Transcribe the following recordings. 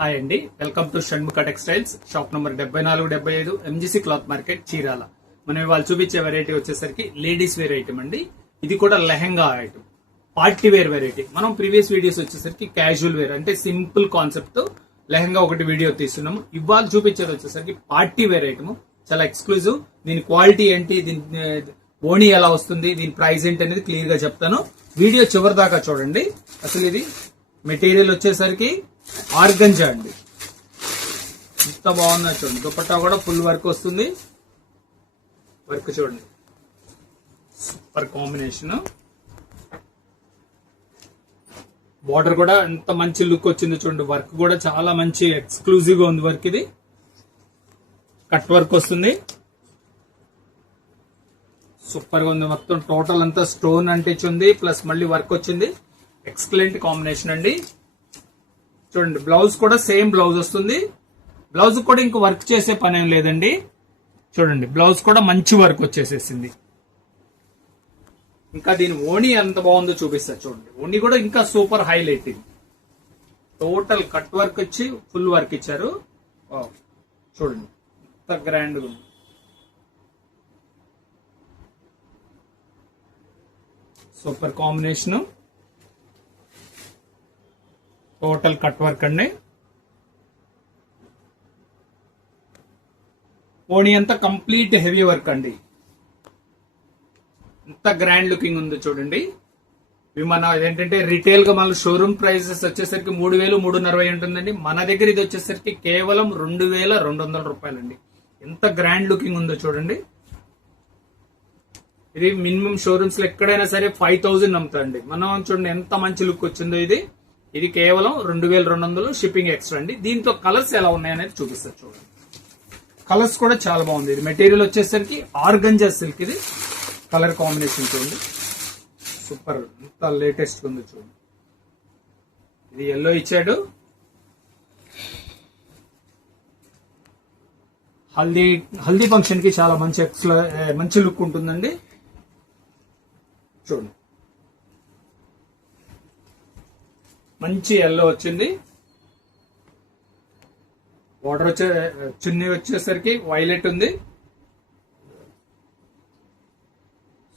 Hi అండి, welcome to Shanmukha textiles. Shop number 7475 MGC cloth market, Chirala. మనం ఇవాళ చూపించే వెరైటీ వచ్చేసరికి లేడీస్ వేర్ ఐటమ్ అండి. ఇది కూడా lehenga item, party wear variety. మనం ప్రీవియస్ వీడియోస్ వచ్చేసరికి క్యాజువల్ వేర్ అంటే సింపుల్ కాన్సెప్ట్ తో లెహంగా ఒకటి వీడియో తీస్తున్నాము. ఇవాళ చూపించేది వచ్చేసరికి పార్టీ వేర్ ఐటమ్, చాలా ఎక్స్క్లూజివ్. దీని క్వాలిటీ ఏంటి, దీని ఓణి ఎలా వస్తుంది, దీని ప్రైస్ ఏంటి అనేది క్లియర్ గా చెప్తాను. వీడియో చివరి దాకా చూడండి. అసలు ఇది మెటీరియల్ వచ్చేసరికి ఆర్గంజా అండి. ఎంత బాగుందో చూడండి. దుపట్టా కూడా ఫుల్ వర్క్ వస్తుంది. వర్క్ చూడండి, సూపర్ కాంబినేషన్. బార్డర్ కూడా ఎంత మంచి లుక్ వచ్చింది చూడండి. వర్క్ కూడా చాలా మంచి ఎక్స్క్లూజివ్ గా ఉంది వర్క్. ఇది కట్ వర్క్ వస్తుంది, సూపర్ గా ఉంది. మొత్తం టోటల్ అంతా స్టోన్ అంటించింది, ప్లస్ మళ్ళీ వర్క్ వచ్చింది. ఎక్సలెంట్ కాంబినేషన్ అండి. చూడండి, బ్లౌజ్ కూడా సేమ్ బ్లౌజ్ వస్తుంది. బ్లౌజ్ కూడా ఇంక వర్క్ చేసే పని ఏం లేదండి. చూడండి, బ్లౌజ్ కూడా మంచి వర్క్ వచ్చేసేసింది. ఇంకా దీని ఓణి ఎంత బాగుందో చూపిస్తా చూడండి. ఓణి కూడా ఇంకా సూపర్ హైలైట్. ఇది టోటల్ కట్ వర్క్ వచ్చి ఫుల్ వర్క్ ఇచ్చారు. చూడండి, ఎంత గ్రాండ్ ఉంది. Super combination, total cut work అండి. ఓణి అంతా కంప్లీట్ హెవీ వర్క్ అండి. ఎంత గ్రాండ్ లుకింగ్ ఉందో చూడండి. ఇవి మన ఏంటంటే రిటైల్ గా మన షోరూమ్ ప్రైసెస్ వచ్చేసరికి 3,340 ఉంటుందండి. మన దగ్గర ఇది వచ్చేసరికి కేవలం 2,200 రూపాయలండి. ఎంత గ్రాండ్ లుకింగ్ ఉందో చూడండి. ఇది మినిమం షోరూమ్స్ లో ఎక్కడైనా సరే 5,000 అమ్ముతాయండి. మనం చూడండి ఎంత మంచి లుక్ వచ్చిందో. ఇది కేవలం 2,200, షిప్పింగ్ ఎక్స్ట్రా అండి. దీంట్లో కలర్స్ ఎలా ఉన్నాయనేది చూపిస్తారు చూడండి. కలర్స్ కూడా చాలా బాగుంది. ఇది మెటీరియల్ వచ్చేసరికి ఆర్గంజా సిల్క్. ఇది కలర్ కాంబినేషన్ చూడండి, సూపర్, ఎంత లేటెస్ట్ ఉంది చూడండి. ఇది ఎల్లో ఇచ్చాడు. హల్దీ ఫంక్షన్ కి చాలా మంచి లుక్ ఉంటుందండి. చూడండి, మంచి ఎల్లో వచ్చింది. బార్డర్ చున్నీ వచ్చేసరికి వైలెట్ ఉంది.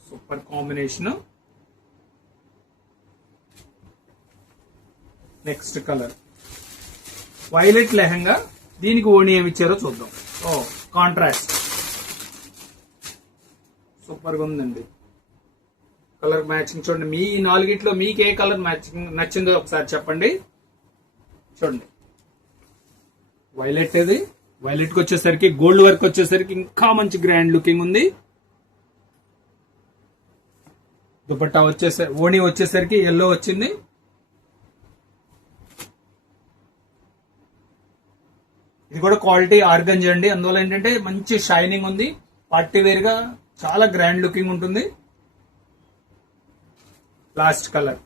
Super combination. Next colour violet lehenga. దీనికి ఓణి ఏమి ఇచ్చారో చూద్దాం. కాంట్రాస్ట్ సూపర్ గా ఉందండి. కలర్ మ్యాచింగ్ చూడండి. మీ ఈ నాలుగిట్లో మీకు ఏ కలర్ మ్యాచింగ్ నచ్చిందో ఒకసారి చెప్పండి. చూడండి, వైలెట్. ఇది వైలెట్ కి వచ్చేసరికి గోల్డ్ వర్క్ వచ్చేసరికి ఇంకా మంచి గ్రాండ్ లుకింగ్ ఉంది. దుపట్టా ఓణి వచ్చేసరికి ఎల్లో వచ్చింది. ఇది కూడా క్వాలిటీ ఆర్గంజా అండి. అందువల్ల ఏంటంటే మంచి షైనింగ్ ఉంది. పార్టీ వేర్ గా చాలా గ్రాండ్ లుకింగ్ ఉంటుంది. లాస్ట్ కలర్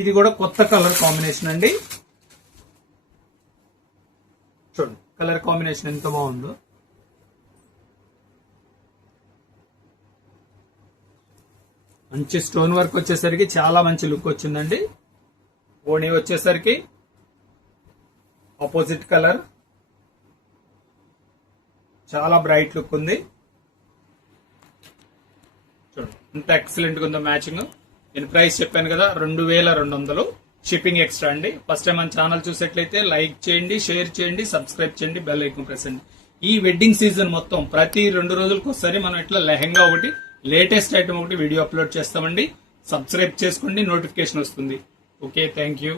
ఇది కూడా కొత్త కలర్ కాంబినేషన్ అండి. చూడండి, కలర్ కాంబినేషన్ ఎంత బాగుందో. మంచి స్టోన్ వర్క్ వచ్చేసరికి చాలా మంచి లుక్ వచ్చిందండి. ఓణి వచ్చేసరికి ఆపోజిట్ కలర్, చాలా బ్రైట్ లుక్ ఉంది. చూడండి, ఎంత ఎక్సలెంట్ గా ఉందో మ్యాచింగ్. నేను ప్రైస్ చెప్పాను కదా, 2,200, షిప్పింగ్ ఎక్స్ట్రా అండి. ఫస్ట్ టైం మన ఛానల్ చూసేట్లయితే లైక్ చేయండి, షేర్ చేయండి, సబ్స్క్రైబ్ చేయండి, బెల్ ఐకాన్ ప్రెస్ చేయండి. ఈ వెడ్డింగ్ సీజన్ మొత్తం ప్రతి 2 రోజులకు ఒకసారి మనం ఇట్లా లెహంగా ఒకటి, లేటెస్ట్ ఐటమ్ ఒకటి వీడియో అప్లోడ్ చేస్తామండి. సబ్స్క్రైబ్ చేసుకోండి, నోటిఫికేషన్ వస్తుంది. Okay, thank you.